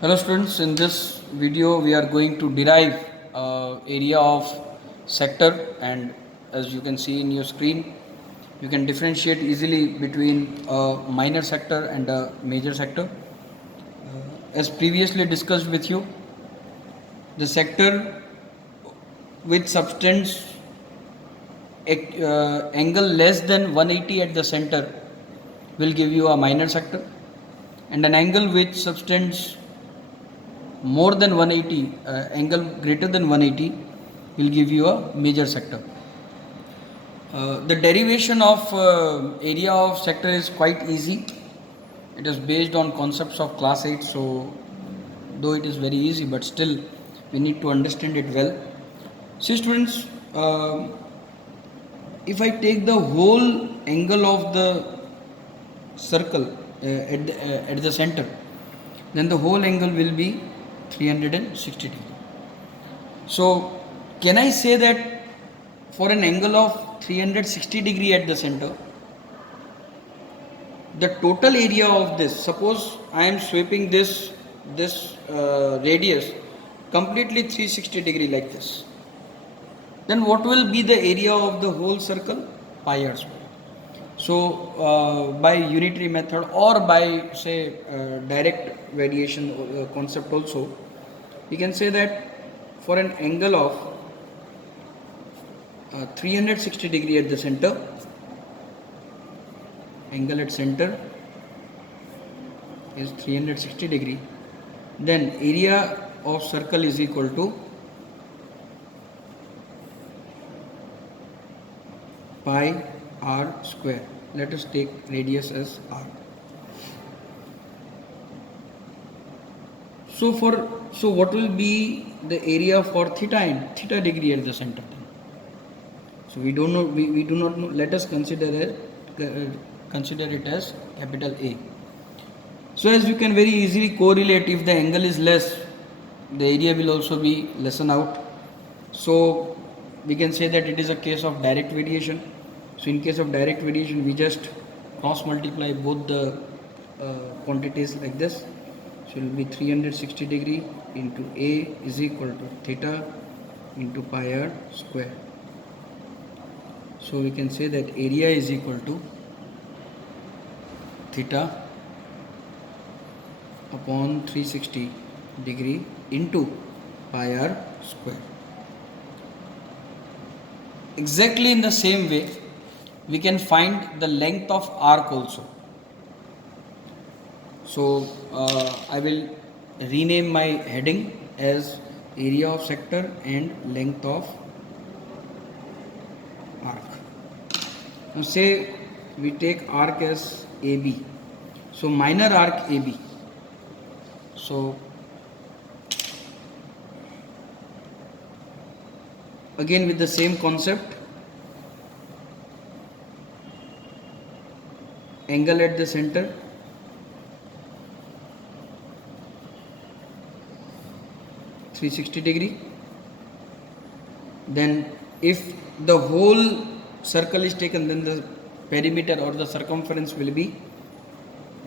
Hello students, in this video we are going to derive area of sector, and as you can see in your screen you can differentiate easily between a minor sector and a major sector. As previously discussed with you, the sector with subtends angle less than 180 at the center will give you a minor sector, and an angle which subtends more than 180, angle greater than 180 will give you a major sector. The derivation of area of sector is quite easy. It is based on concepts of class 8, so though it is very easy, but still we need to understand it well. See students, if I take the whole angle of the circle at the center, then the whole angle will be 360 degree. So can I say that for an angle of 360 degree at the center, the total area of this, suppose I am sweeping this radius completely 360 degree like this, then what will be the area of the whole circle? Pi r square. So by unitary method or by say direct variation concept also, we can say that for an angle of 360 degree at the center, angle at center is 360 degree, then area of circle is equal to pi r square. Let us take radius as r. So what will be the area for theta and theta degree at the center then? So we don't know, we do not know. Let us consider it as capital A. So as you can very easily correlate, if the angle is less, the area will also be lessen out. So we can say that it is a case of direct variation. So in case of direct variation, we just cross multiply both the quantities like this. So it will be 360 degree into A is equal to theta into pi r square. So we can say that area is equal to theta upon 360 degree into pi r square. Exactly in the same way, we can find the length of arc also. So I will rename my heading as area of sector and length of arc. Now say we take arc as AB. So minor arc AB. So again with the same concept, angle at the center, (360 degree). Then if the whole circle is taken, then the perimeter or the circumference will be,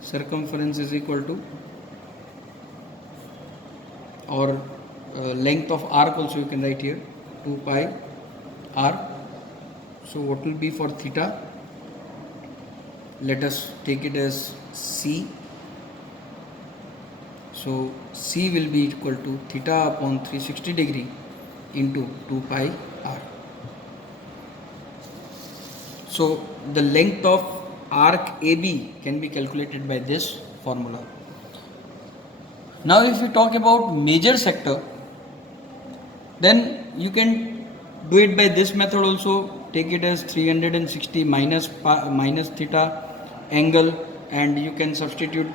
circumference is equal to, or length of arc also you can write here, 2 pi r. So what will be for theta? Let us take it as C. So C will be equal to theta upon 360 degree into 2 pi r. So the length of arc AB can be calculated by this formula. Now if we talk about major sector, then you can do it by this method also. Take it as 360 minus theta angle, and you can substitute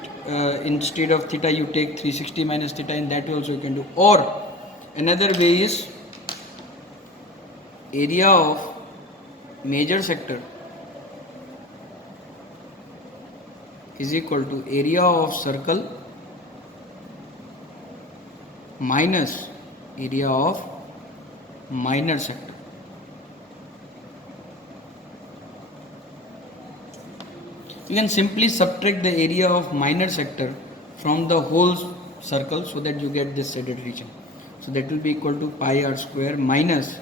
instead of theta you take 360 minus theta, and that way also you can do. Or another way is area of major sector is equal to area of circle minus area of minor sector. You can simply subtract the area of minor sector from the whole circle so that you get this shaded region. So that will be equal to pi r square minus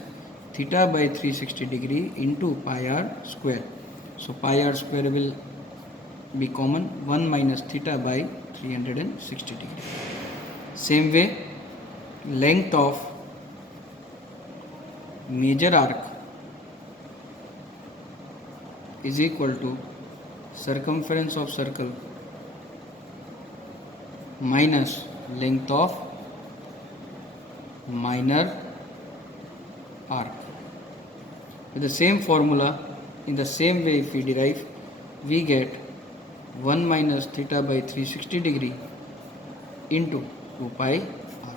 theta by 360 degree into pi r square. So pi r square will be common, 1 minus theta by 360 degree. Same way, length of major arc is equal to circumference of circle minus length of minor arc. With the same formula, in the same way if we derive, we get 1 minus theta by 360 degree into 2 pi r.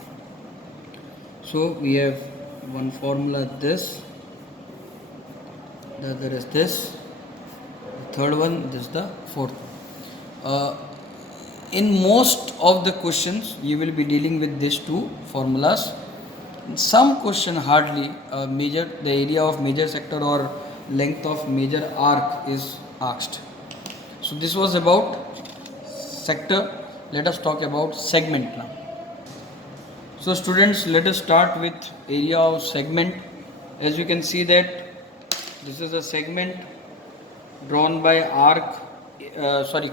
So we have one formula this, the other is this, the third one, this is the fourth one. In most of the questions you will be dealing with these two formulas. In some question hardly the area of major sector or length of major arc is asked. So this was about sector. Let us talk about segment now. So students, let us start with area of segment. As you can see that this is a segment drawn by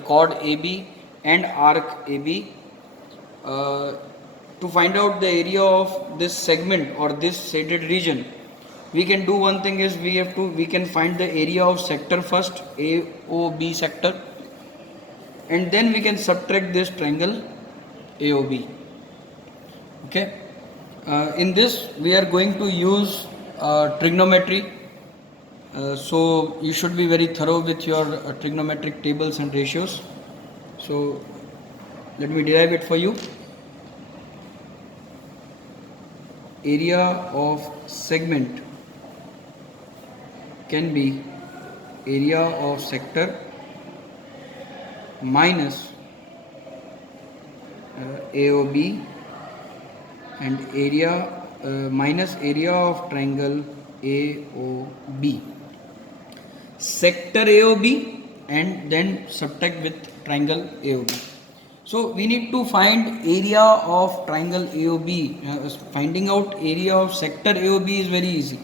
chord AB and arc AB. To find out the area of this segment or this shaded region, we can do one thing is we can find the area of sector first, AOB sector, and then we can subtract this triangle AOB. Okay. In this we are going to use trigonometry. So you should be very thorough with your trigonometric tables and ratios. So let me derive it for you. Area of segment can be area of sector minus AOB and area minus area of triangle AOB. Sector AOB and then subtract with triangle AOB. So we need to find area of triangle AOB. Finding out area of sector AOB is very easy.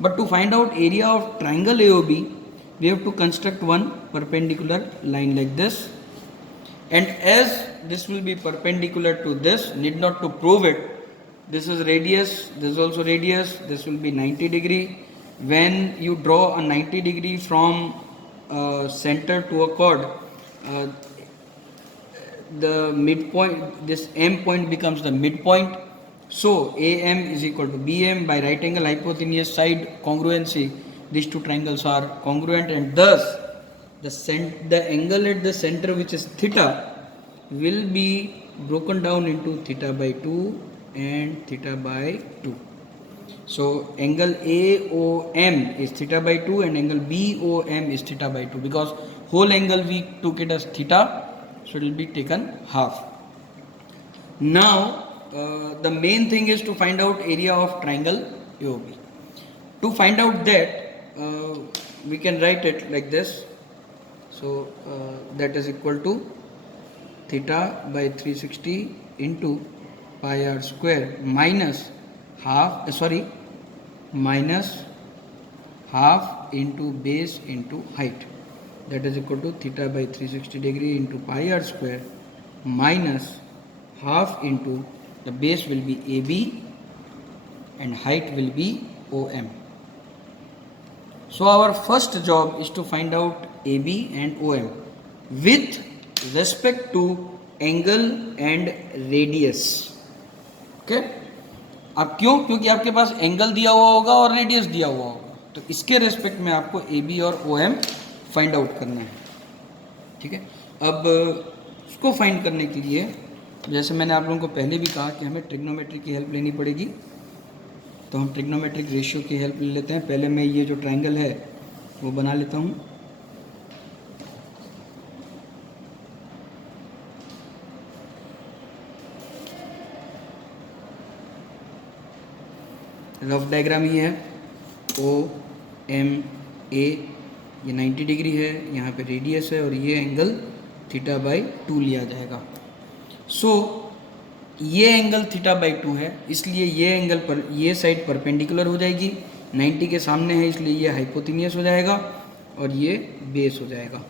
But to find out area of triangle AOB, we have to construct one perpendicular line like this. And as this will be perpendicular to this, need not to prove it. This is radius, this is also radius, this will be 90 degree. When you draw a 90 degree from center to a chord, the midpoint, this M point becomes the midpoint. So AM is equal to BM. By right angle hypotenuse side congruency, these two triangles are congruent, and thus the angle at the center, which is theta, will be broken down into theta by 2 and theta by 2. So angle AOM is theta by 2 and angle BOM is theta by 2, because whole angle we took it as theta, so it will be taken half. Now the main thing is to find out area of triangle AOB. To find out that, we can write it like this. So that is equal to theta by 360 into pi r square minus half into base into height. That is equal to theta by 360 degree into pi r square minus half into the base will be AB and height will be OM. So our first job is to find out AB and OM with respect to angle and radius. Okay? अब क्यों? क्योंकि आपके पास angle दिया हुआ होगा और radius दिया हुआ होगा, तो इसके रेस्पेक्ट में आपको AB और OM फाइंड आउट करना है. ठीक है. अब उसको फाइंड करने के लिए, जैसे मैंने आप लोगों को पहले भी कहा कि हमें ट्रिग्नोमेट्री की हेल्प लेनी पड़ेगी, तो हम ट्रिग्नोमेट्रिक रेशियो की हेल्प ले लेते हैं. पहले मैं ये जो ट्राइंगल है वो बना लेता हूँ. रफ डायग्राम ये है. OMA ये 90 डिग्री है, यहाँ पे रेडियस है और ये एंगल थीटा बाई 2 लिया जाएगा. सो ये एंगल थीटा बाई 2 है, इसलिए ये एंगल पर ये साइड परपेंडिकुलर हो जाएगी, 90 के सामने है इसलिए ये हाइपोटेन्यूस हो जाएगा और ये बेस हो जाएगा।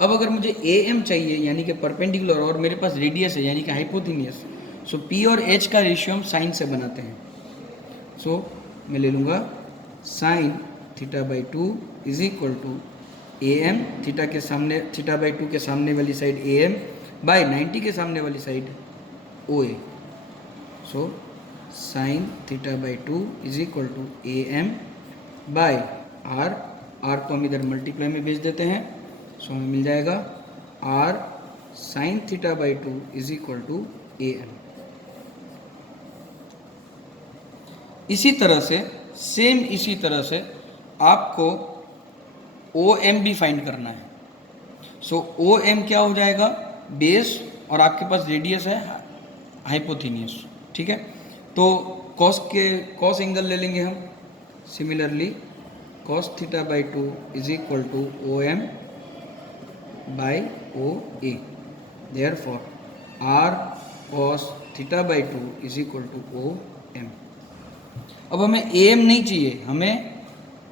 अब अगर मुझे ए एम चाहिए यानी कि परपेंडिकुलर और मेरे पास रेडियस है यानी कि हाइपोटेन्यूस, सो पी और एच का रेशियो हम साइन से बनाते हैं। सो मैं ले लूँगा sine theta by 2 is equal to A M, theta के सामने थीटा बाई 2 के सामने वाली साइड ए एम बाय 90 के सामने वाली side O A. So sine theta by 2 is equal to A M by R, R को हम इधर मल्टीप्लाई में भेज देते हैं। सो हमें मिल जाएगा R sine theta by 2 is equal to A M. इसी तरह से सेम इसी तरह से आपको ओ एम भी फाइंड करना है। सो ओ एम क्या हो जाएगा, बेस और आपके पास रेडियस है हाइपोथेनियस, ठीक है। तो कॉस एंगल ले लेंगे हम, similarly cos theta by 2 is equal to O M by O A, therefore R cos theta by 2 is equal to O M. अब हमें ए एम नहीं चाहिए, हमें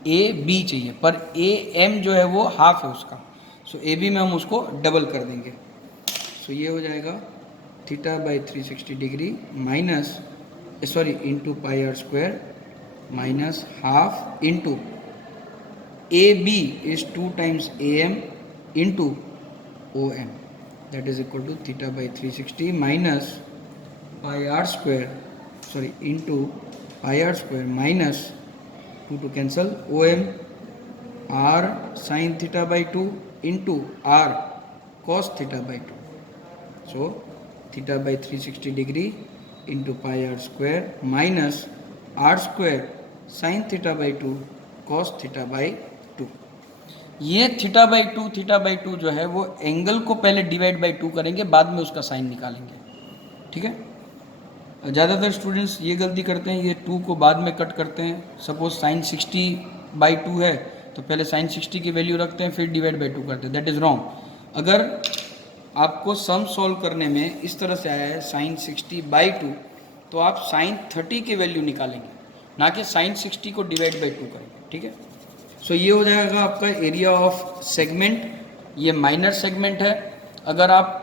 ए बी चाहिए, पर ए एम जो है वो हाफ है उसका। सो ए बी में हम उसको डबल कर देंगे। सो ये हो जाएगा theta by 360 degree minus into pi R square minus half into A B is 2 times A M into O M, that is equal to theta by 360 minus pi R square into pi R square minus 2 to cancel O M R sine theta by 2 into R cos theta by 2। So theta by 360 degree into pi R square minus R square sine theta by 2 cos theta by 2। ये theta by 2 जो है वो angle को पहले divide by 2 करेंगे, बाद में उसका साइन निकालेंगे, ठीक है। ज़्यादातर स्टूडेंट्स ये गलती करते हैं, ये 2 को बाद में कट करते हैं। सपोज साइन 60 बाई 2 है तो पहले साइन 60 की वैल्यू रखते हैं फिर डिवाइड बाई 2 करते हैं, दैट इज़ रॉन्ग। अगर आपको सम सॉल्व करने में इस तरह से आया है साइन 60 बाई 2, तो आप साइन 30 की वैल्यू निकालेंगे, ना कि साइन 60 को डिवाइड बाई 2 करेंगे, ठीक है। सो ये हो जाएगा आपका एरिया ऑफ सेगमेंट, ये माइनर सेगमेंट है। अगर आप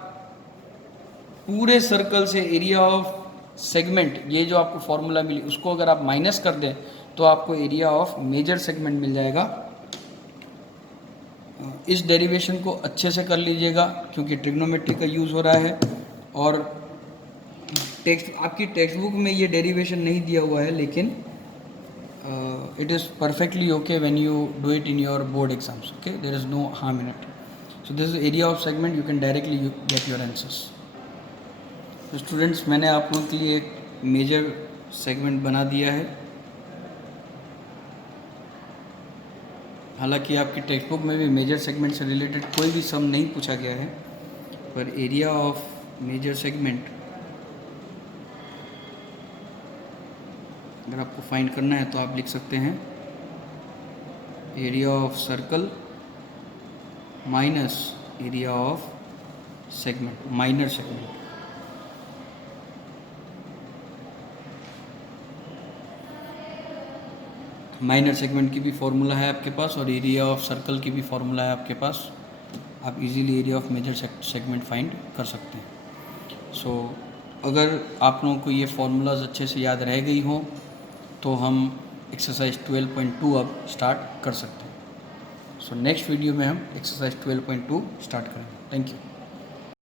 पूरे सर्कल से एरिया ऑफ सेगमेंट, ये जो आपको फॉर्मूला मिली उसको अगर आप माइनस कर दें तो आपको एरिया ऑफ मेजर सेगमेंट मिल जाएगा। इस डेरिवेशन को अच्छे से कर लीजिएगा क्योंकि ट्रिग्नोमेट्री का यूज़ हो रहा है और आपकी टेक्स्ट बुक में ये डेरिवेशन नहीं दिया हुआ है, लेकिन it is perfectly okay when you do it in your board exams, okay, there is no harm in it. So this is area of segment, you can directly get your answers. तो students मैंने आप लोगों के लिए एक major segment बना दिया है। हालांकि आपकी टेक्स्ट बुक में भी मेजर सेगमेंट से रिलेटेड कोई भी सम नहीं पूछा गया है, पर एरिया ऑफ मेजर सेगमेंट अगर आपको फाइंड करना है तो आप लिख सकते हैं area of circle minus area of segment, minor segment. Minor segment की भी फॉर्मूला है आपके पास और एरिया ऑफ सर्कल की भी फॉर्मूला है आपके पास, आप easily area of major segment find कर सकते हैं। सो अगर आप लोगों को ये फार्मूलाज अच्छे से याद रह गई हों तो हम एक्सरसाइज 12.2 अब स्टार्ट कर सकते हैं। सो नेक्स्ट वीडियो में हम एक्सरसाइज 12.2 स्टार्ट करेंगे। Thank you.